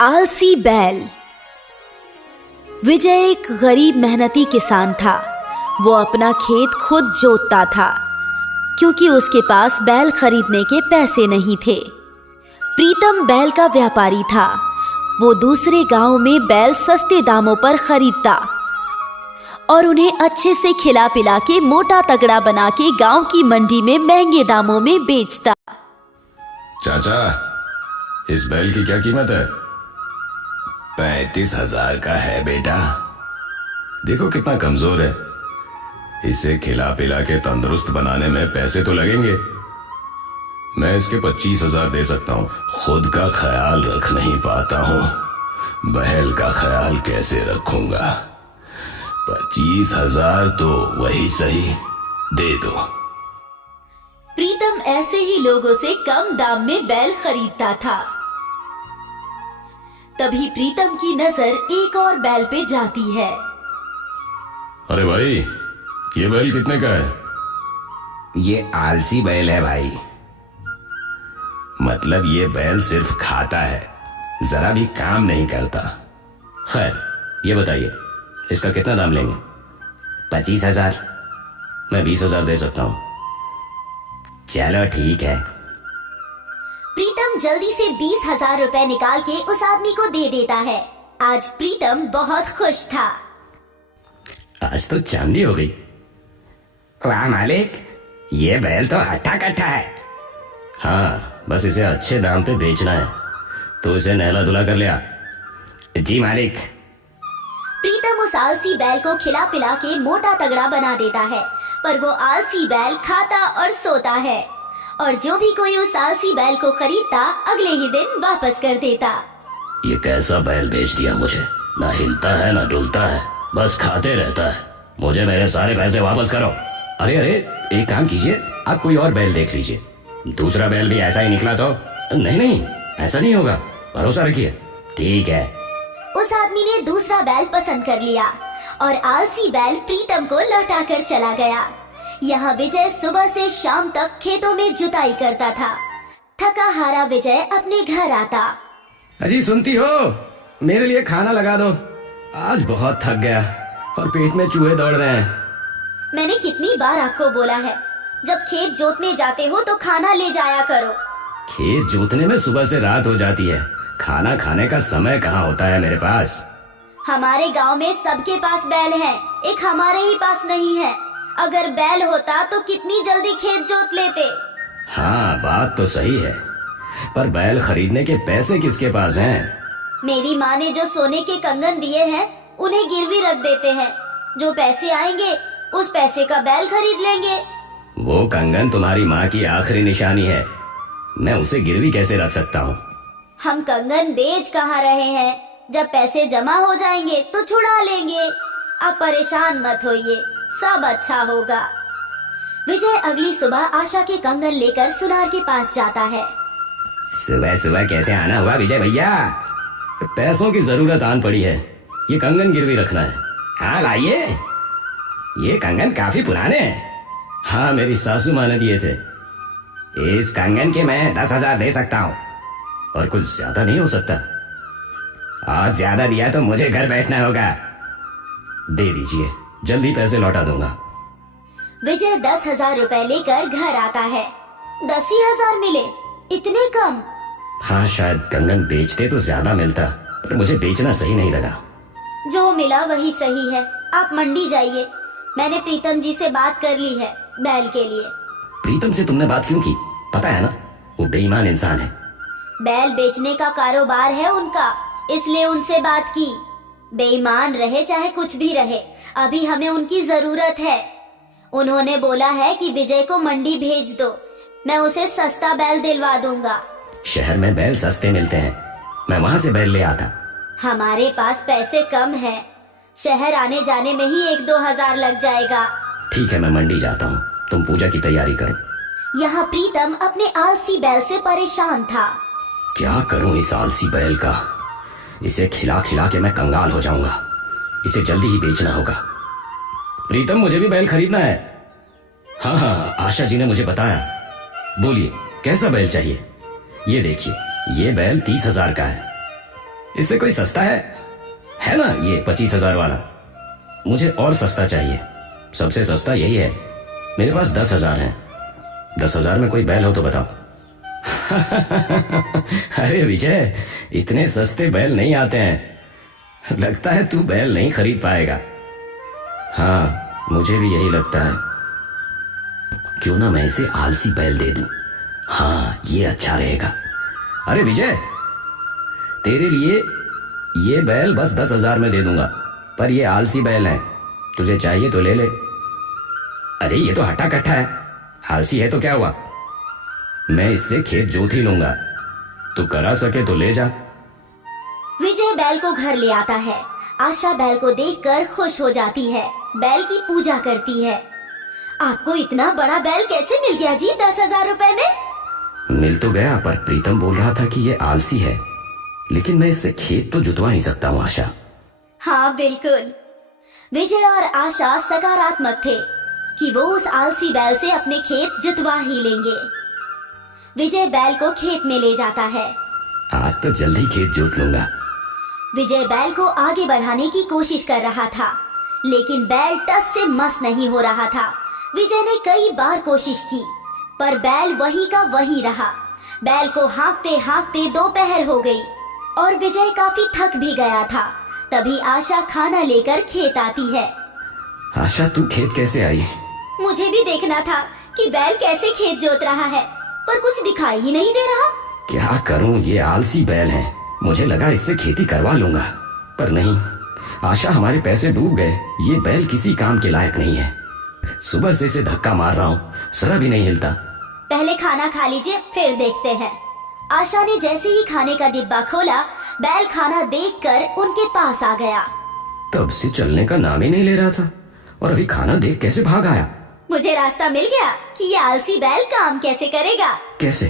आलसी बैल। विजय एक गरीब मेहनती किसान था। वो अपना खेत खुद जोतता था क्योंकि उसके पास बैल खरीदने के पैसे नहीं थे। प्रीतम बैल का व्यापारी था। वो दूसरे गांव में बैल सस्ते दामों पर खरीदता और उन्हें अच्छे से खिला पिला के मोटा तगड़ा बना के गांव की मंडी में महंगे दामों में बेचता। चाचा, इस बैल की क्या कीमत है? 35,000 का है बेटा। देखो कितना कमजोर है। इसे खिला पिला के तंदुरुस्त बनाने में पैसे तो लगेंगे। मैं इसके 25,000 दे सकता हूँ। खुद का ख्याल रख नहीं पाता हूँ, बैल का ख्याल कैसे रखूंगा? 25,000 तो वही सही, दे दो। प्रीतम ऐसे ही लोगों से कम दाम में बैल खरीदता था। तभी प्रीतम की नजर एक और बैल पे जाती है। अरे भाई, ये बैल कितने का है? ये आलसी बैल है भाई। मतलब ये बैल सिर्फ खाता है, जरा भी काम नहीं करता। खैर, ये बताइए इसका कितना दाम लेंगे? 25,000। मैं 20,000 दे सकता हूँ। चलो ठीक है। प्रीतम जल्दी से 20,000 रुपए निकाल के उस आदमी को दे देता है। आज प्रीतम बहुत खुश था। आज तो चांदी हो गई। वाह मालिक, ये बैल तो हट्टा कट्टा है। हाँ, बस इसे अच्छे दाम पे बेचना है, तो इसे नहला धुला कर लिया। जी मालिक। प्रीतम उस आलसी बैल को खिला पिला के मोटा तगड़ा बना देता है, पर वो आलसी बैल खाता और सोता है और जो भी कोई उस आलसी बैल को खरीदता अगले ही दिन वापस कर देता। ये कैसा बैल बेच दिया मुझे? ना हिलता है ना डुलता है, बस खाते रहता है। मुझे मेरे सारे पैसे वापस करो। अरे अरे, एक काम कीजिए, आप कोई और बैल देख लीजिए। दूसरा बैल भी ऐसा ही निकला तो? नहीं नहीं, ऐसा नहीं होगा, भरोसा रखिए। ठीक है। उस आदमी ने दूसरा बैल पसंद कर लिया और आलसी बैल प्रीतम को लौटा कर चला गया। यहाँ विजय सुबह से शाम तक खेतों में जुताई करता था। थका हारा विजय अपने घर आता। अजी सुनती हो, मेरे लिए खाना लगा दो। आज बहुत थक गया और पेट में चूहे दौड़ रहे हैं। मैंने कितनी बार आपको बोला है, जब खेत जोतने जाते हो तो खाना ले जाया करो। खेत जोतने में सुबह से रात हो जाती है, खाना खाने का समय कहाँ होता है मेरे पास। हमारे गांव में सबके पास बैल है, एक हमारे ही पास नहीं है। अगर बैल होता तो कितनी जल्दी खेत जोत लेते। हाँ, बात तो सही है, पर बैल खरीदने के पैसे किसके पास हैं? मेरी माँ ने जो सोने के कंगन दिए हैं उन्हें गिरवी रख देते हैं। जो पैसे आएंगे उस पैसे का बैल खरीद लेंगे। वो कंगन तुम्हारी माँ की आखिरी निशानी है, मैं उसे गिरवी कैसे रख सकता हूँ? हम कंगन बेच कहाँ रहे हैं, जब पैसे जमा हो जाएंगे तो छुड़ा लेंगे। आप परेशान मत होइए, सब अच्छा होगा। विजय अगली सुबह आशा के कंगन लेकर सुनार के पास जाता है। सुबह सुबह कैसे आना हुआ विजय भैया? पैसों की जरूरत आन पड़ी है, ये कंगन गिरवी रखना है। हाँ लाइए, ये कंगन काफी पुराने हैं। हाँ, मेरी सासू माँ ने दिए थे। इस कंगन के मैं 10,000 दे सकता हूँ। और कुछ ज्यादा नहीं हो सकता? और ज्यादा दिया तो मुझे घर बैठना होगा। दे दीजिए, जल्दी पैसे लौटा दूंगा। विजय 10,000 रुपए लेकर घर आता है। 10,000 मिले, इतने कम? हाँ, शायद कंगन बेचते तो ज्यादा मिलता, पर मुझे बेचना सही नहीं लगा। जो मिला वही सही है। आप मंडी जाइए, मैंने प्रीतम जी से बात कर ली है बैल के लिए। प्रीतम से तुमने बात क्यों की? पता है ना, वो बेईमान इंसान है। बैल बेचने का कारोबार है उनका, इसलिए उनसे बात की। बेईमान रहे चाहे कुछ भी रहे, अभी हमें उनकी जरूरत है। उन्होंने बोला है कि विजय को मंडी भेज दो, मैं उसे सस्ता बैल दिलवा दूंगा। शहर में बैल सस्ते मिलते हैं, मैं वहाँ से बैल ले आता। हमारे पास पैसे कम है, शहर आने जाने में ही 1-2 हजार लग जाएगा। ठीक है, मैं मंडी जाता हूँ, तुम पूजा की तैयारी करो। यहाँ प्रीतम अपने आलसी बैल से परेशान था। क्या करूं इस आलसी बैल का? इसे खिला खिला के मैं कंगाल हो जाऊंगा। इसे जल्दी ही बेचना होगा। प्रीतम, मुझे भी बैल खरीदना है। हाँ हाँ, आशा जी ने मुझे बताया। बोलिए, कैसा बैल चाहिए? ये देखिए, ये बैल 30,000 का है। इससे कोई सस्ता है ना ये 25,000 वाला? मुझे और सस्ता चाहिए, सबसे सस्ता यही है। मेरे पास 10,000 है। 10,000 में कोई बैल हो तो बताओ। अरे विजय, इतने सस्ते बैल नहीं आते हैं। लगता है तू बैल नहीं खरीद पाएगा। हाँ, मुझे भी यही लगता है। क्यों ना मैं इसे आलसी बैल दे दूं? हाँ, ये अच्छा रहेगा। अरे विजय, तेरे लिए ये बैल बस 10,000 में दे दूंगा, पर ये आलसी बैल है, तुझे चाहिए तो ले ले। अरे ये तो हट्टा कट्टा है, आलसी है तो क्या हुआ? मैं इससे खेत जोत ही लूंगा, तू करा सके तो ले जा। विजय बैल को घर ले आता है। आशा बैल को देखकर खुश हो जाती है, बैल की पूजा करती है। आपको इतना बड़ा बैल कैसे मिल गया जी 10,000 रुपए में? मिल तो गया, पर प्रीतम बोल रहा था कि ये आलसी है, लेकिन मैं इससे खेत तो जुतवा ही सकता हूँ आशा। हाँ बिल्कुल। विजय और आशा सकारात्मक थे कि वो उस आलसी बैल से अपने खेत जुतवा ही लेंगे। विजय बैल को खेत में ले जाता है। आज तो जल्दी खेत जोत लूंगा। विजय बैल को आगे बढ़ाने की कोशिश कर रहा था, लेकिन बैल टस से मस नहीं हो रहा था। विजय ने कई बार कोशिश की, पर बैल वही का वही रहा। बैल को हाँकते हाँकते दोपहर हो गई और विजय काफी थक भी गया था। तभी आशा खाना लेकर खेत आती है। आशा, तू खेत कैसे आई? मुझे भी देखना था कि बैल कैसे खेत जोत रहा है, पर कुछ दिखाई ही नहीं दे रहा। क्या करूं, ये आलसी बैल है। मुझे लगा इससे खेती करवा लूंगा, पर नहीं। आशा, हमारे पैसे डूब गए। ये बैल किसी काम के लायक नहीं है। सुबह से इसे धक्का मार रहा हूँ, जरा भी नहीं हिलता। पहले खाना खा लीजिए, फिर देखते हैं। आशा ने जैसे ही खाने का डिब्बा खोला, बैल खाना देखकर उनके पास आ गया। तब से चलने का नाम ही नहीं ले रहा था, और अभी खाना देख कैसे भाग आया? मुझे रास्ता मिल गया कि ये आलसी बैल काम कैसे करेगा। कैसे?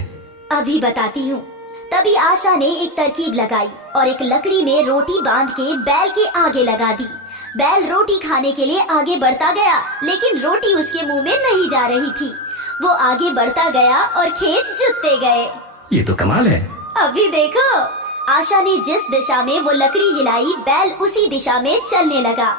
अभी बताती हूँ। तभी आशा ने एक तरकीब लगाई और एक लकड़ी में रोटी बांध के बैल के आगे लगा दी। बैल रोटी खाने के लिए आगे बढ़ता गया, लेकिन रोटी उसके मुंह में नहीं जा रही थी। वो आगे बढ़ता गया और खेत जुतते गए। ये तो कमाल है। अभी देखो, आशा ने जिस दिशा में वो लकड़ी हिलाई, बैल उसी दिशा में चलने लगा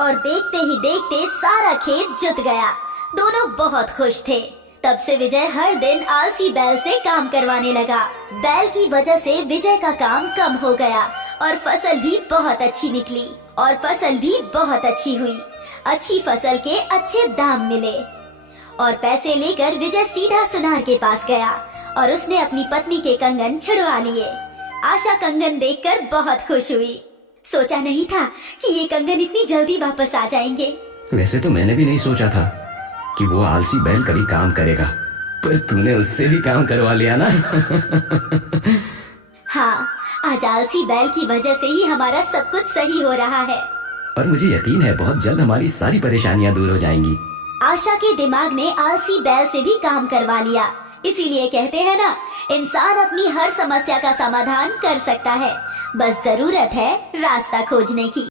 और देखते ही देखते सारा खेत जुत गया। दोनों बहुत खुश थे। तब से विजय हर दिन आलसी बैल से काम करवाने लगा। बैल की वजह से विजय का काम कम हो गया और फसल भी बहुत अच्छी निकली और फसल भी बहुत अच्छी हुई। अच्छी फसल के अच्छे दाम मिले और पैसे लेकर विजय सीधा सुनार के पास गया और उसने अपनी पत्नी के कंगन छुड़वा लिए। आशा कंगन देखकर बहुत खुश हुई। सोचा नहीं था कि ये कंगन इतनी जल्दी वापस आ जाएंगे। वैसे तो मैंने भी नहीं सोचा था कि वो आलसी बैल कभी काम करेगा, पर तूने उससे भी काम करवा लिया ना। हाँ, आज आलसी बैल की वजह से ही हमारा सब कुछ सही हो रहा है और मुझे यकीन है बहुत जल्द हमारी सारी परेशानियां दूर हो जाएंगी। आशा के दिमाग ने आलसी बैल से भी काम करवा लिया। इसीलिए कहते हैं ना, इंसान अपनी हर समस्या का समाधान कर सकता है, बस जरूरत है रास्ता खोजने की।